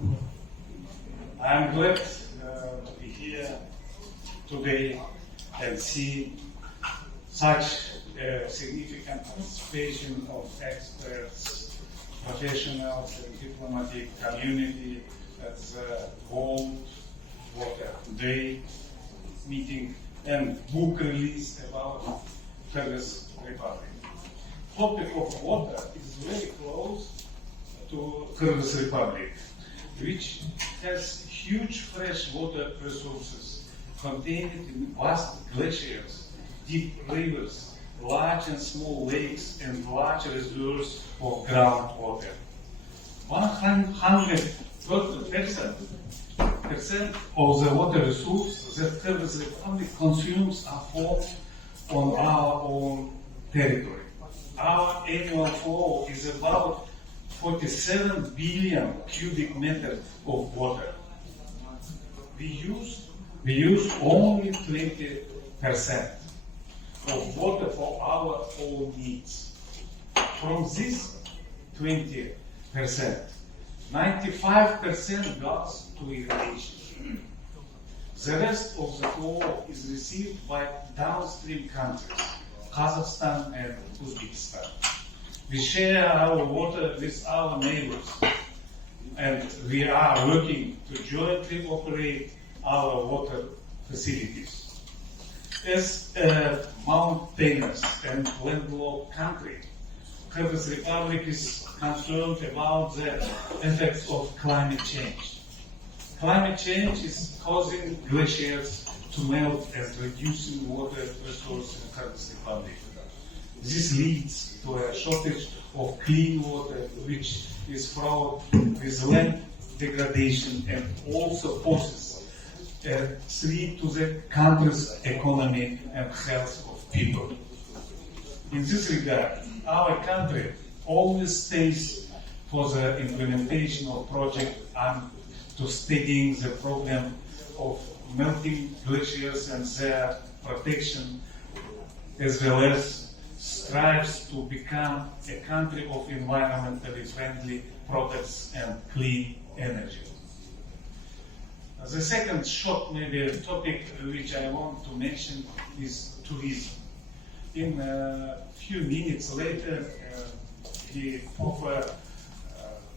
I'm glad to be here today and see such significant participation of experts, professionals, and diplomatic community at the World Water Day meeting and book release about Kyrgyz Republic. Topic of water is very close to Kyrgyz Republic, which has huge fresh water resources contained in vast glaciers, deep rivers, large and small lakes, and large reservoirs of groundwater. 100% of the water resources that Kyrgyz Republic consumes are formed on our own territory. Our annual flow is about 47 billion cubic meters of water. We use only 20% of water for our own needs. From this 20%, 95% goes to irrigation. The rest of the flow is received by downstream countries, Kazakhstan and Uzbekistan. We share our water with our neighbors, and we are working to jointly operate our water facilities. As a mountainous and landlocked country, Kyrgyz Republic is concerned about the effects of climate change. Climate change is causing glaciers to melt and reducing water resources in Kyrgyz Republic. This leads to a shortage of clean water, which is fraught with land degradation and also poses a threat to the country's economy and health of people. In this regard, our country always stays for the implementation of projects aimed to studying the problem of melting glaciers and their protection, as well as strives to become a country of environmentally friendly products and clean energy. The second short topic which I want to mention is tourism. In a few minutes later, we offer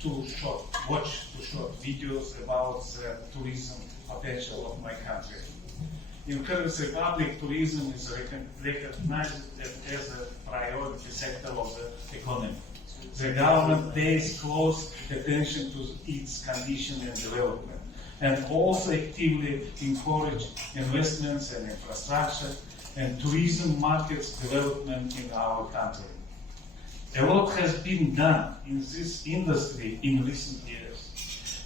two short videos about the tourism potential of my country. In Kyrgyz Republic, tourism is recognized as a priority sector of the economy. The government pays close attention to its condition and development, and also actively encourage investments in infrastructure and tourism markets development in our country. A lot has been done in this industry in recent years.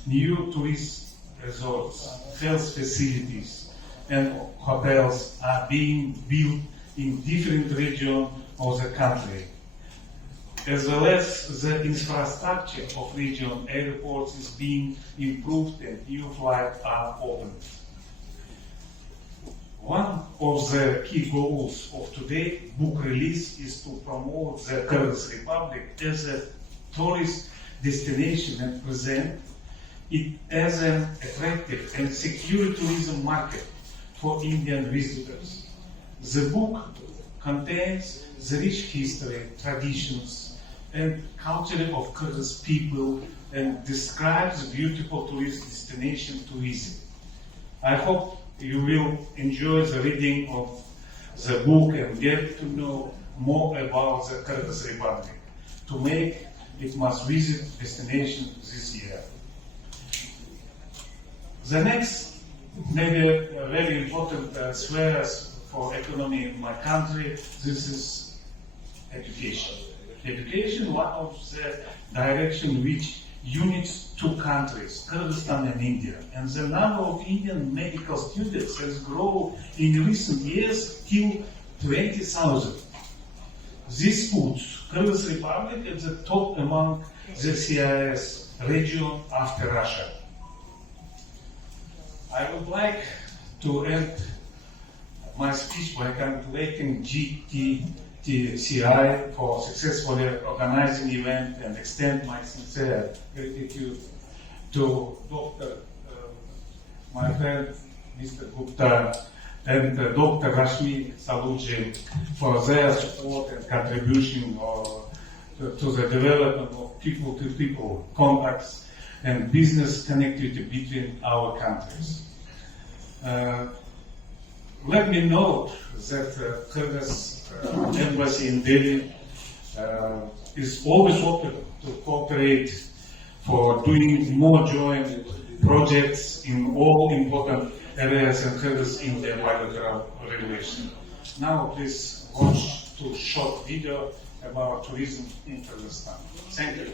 New tourist resorts, health facilities, and hotels are being built in different regions of the country. As well as the infrastructure of regional airports is being improved and new flights are opened. One of the key goals of today's book release is to promote the Kyrgyz Republic as a tourist destination and present it as an attractive and secure tourism market for Indian visitors. The book contains the rich history, traditions, and culture of Kyrgyz people and describes beautiful tourist destination to visit. I hope you will enjoy the reading of the book and get to know more about the Kyrgyz Republic. To make it must visit destination this year. The next very important spheres for economy in my country, this is education. Education, one of the direction which unites two countries, Kyrgyzstan and India. And the number of Indian medical students has grown in recent years till 20,000. This puts Kyrgyz Republic at the top among the CIS region after Russia. I would like to end my speech by congratulating GTTCI for successfully organizing the event and extend my sincere gratitude to Dr. My friend Mr. Gupta and Dr. Rashmi Saluja for their support and contribution to the development of people-to-people contacts and business connectivity between our countries. Let me note that Kyrgyz embassy in Delhi is always open to cooperate for doing more joint projects in all important areas and Kyrgyz in their bilateral relation. Now please watch a short video about tourism in Kyrgyzstan. Thank you.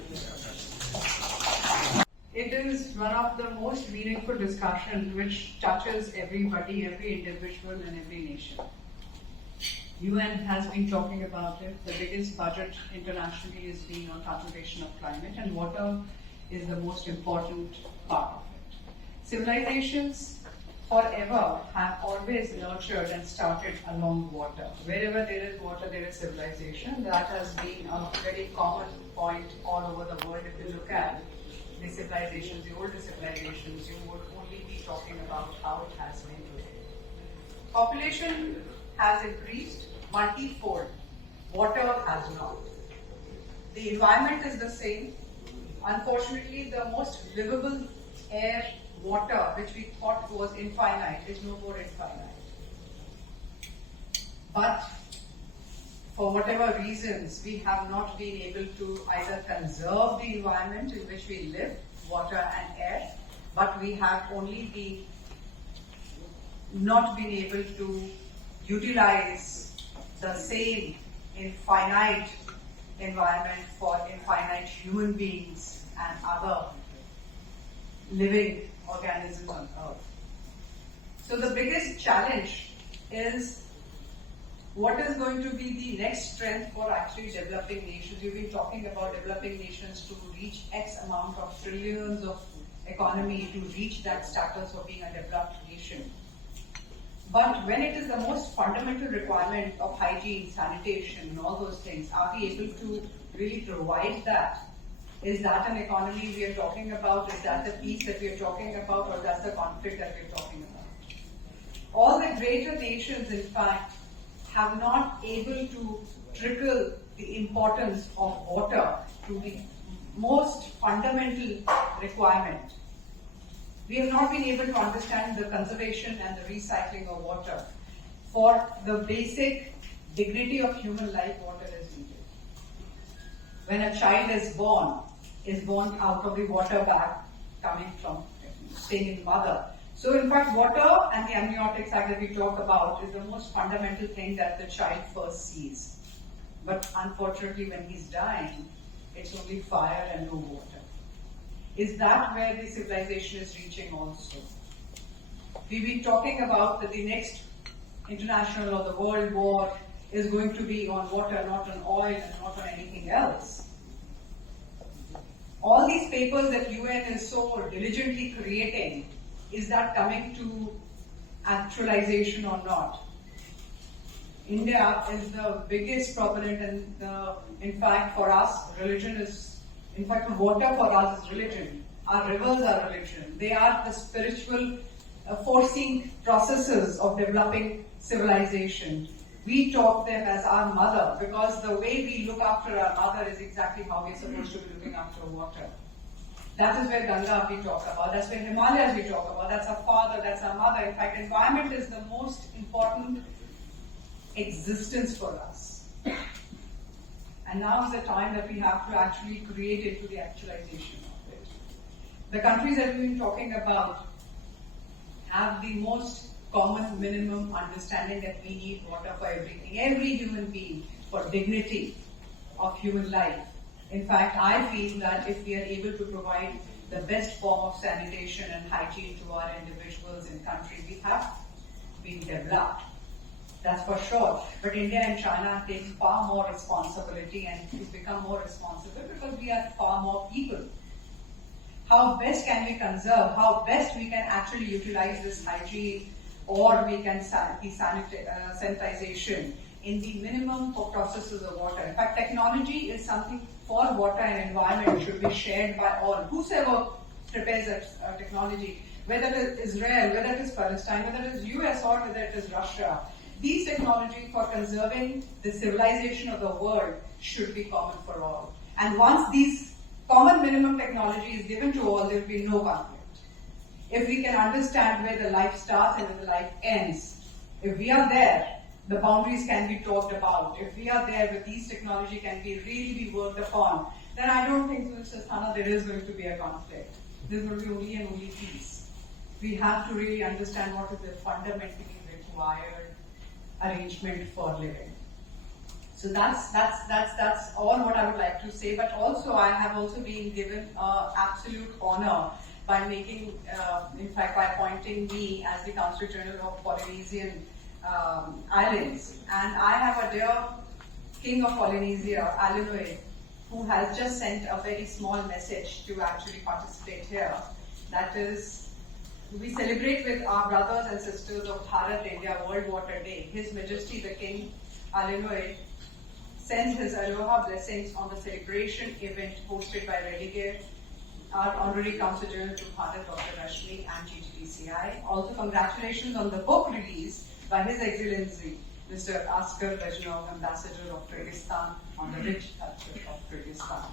It is one of the most meaningful discussions which touches everybody, every individual and every nation. UN has been talking about it. The biggest budget internationally is being on conservation of climate, and water is the most important part of it. Civilizations forever have always nurtured and started along water. Wherever there is water, there is civilization. That has been a very common point all over the world. If you look at the civilizations, the older civilizations, you would only be talking about how it has been today. Population has increased multi-fold. Water has not. The environment is the same. Unfortunately, the most livable air, water, which we thought was infinite, is no more infinite. But for whatever reasons, we have not been able to either conserve the environment in which we live, water and air, but we have only not been able to utilize the same infinite environment for infinite human beings and other living organisms on Earth. So the biggest challenge is what is going to be the next strength for actually developing nations. We've been talking about developing nations to reach X amount of trillions of economy to reach that status of being a developed nation. But when it is the most fundamental requirement of hygiene, sanitation, and all those things, are we able to really provide that? Is that an economy we are talking about? Is that the peace that we are talking about? Or that's the conflict that we are talking about? All the greater nations, in fact, have not able to trickle the importance of water to the most fundamental requirement. We have not been able to understand the conservation and the recycling of water. For the basic dignity of human life, water is needed. When a child is born out of the water bag coming from staying in mother. So in fact, water and the amniotic sac that we talk about is the most fundamental thing that the child first sees. But unfortunately, when he's dying, it's only fire and no water. Is that where the civilization is reaching also? We've been talking about that the next international or the world war is going to be on water, not on oil and not on anything else. All these papers that UN is so diligently creating, is that coming to actualization or not? India is the biggest proponent, and in fact for us, religion is, in fact water for us is religion. Our rivers are religion. They are the spiritual forcing processes of developing civilization. We talk them as our mother because the way we look after our mother is exactly how we're supposed to be looking after water. That is where Ganga we talk about, that's where Himalayas we talk about, that's our father, that's our mother. In fact, environment is the most important existence for us. And now is the time that we have to actually create it to the actualization of it. The countries that we've been talking about have the most common minimum understanding that we need water for everything, every human being, for dignity of human life. In fact, I feel that if we are able to provide the best form of sanitation and hygiene to our individuals in countries, we have been developed. That's for sure. But India and China take far more responsibility and to become more responsible because we are far more people. How best can we conserve? How best we can actually utilize this hygiene or we can the sanitization in the minimum for processes of water. In fact, technology is something for water and environment should be shared by all. Whosoever prepares a technology, whether it is Israel, whether it is Palestine, whether it is US or whether it is Russia. These technologies for conserving the civilization of the world should be common for all. And once these common minimum technology is given to all, there will be no conflict. If we can understand where the life starts and where the life ends, if we are there, the boundaries can be talked about. If we are there with these technology can be really be worked upon, then I don't think, Mr. Asthana, there is going to be a conflict. There's going to be only and only peace. We have to really understand what is the fundamentally required arrangement for living. So that's all what I would like to say. But also, I have also been given absolute honor by making, in fact, by appointing me as the Consul General of Polynesian Islands. And I have a dear King of Polynesia, Alinoy, who has just sent a very small message to actually participate here. That is, we celebrate with our brothers and sisters of Bharat India World Water Day. His Majesty the King, Alinoy, sends his aloha blessings on the celebration event hosted by Religare, our Honorary Consul General to Bharat, Dr. Rashmi and GTTCI. Also, congratulations on the book release by His Excellency, Mr. Askar Beshimov, Ambassador of Kyrgyzstan, on the rich culture of Kyrgyzstan.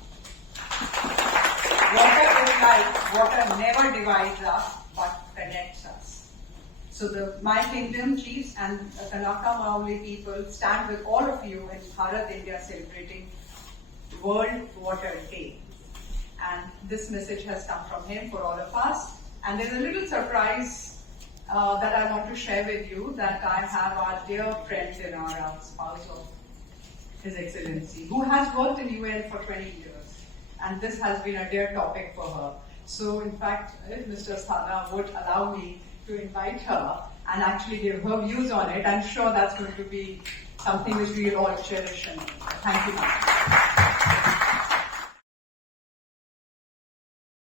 Water is life. Water never divides us, but connects us. So my kingdom chiefs and Kanaka Maoli people stand with all of you in Bharat India celebrating World Water Day. And this message has come from him for all of us. And there's a little surprise that I want to share with you, that I have our dear friend and our spouse of His Excellency, who has worked in UN for 20 years. And this has been a dear topic for her. So in fact, if Mr. Asthana would allow me to invite her and actually give her views on it, I'm sure that's going to be something which we will all cherish. And thank you.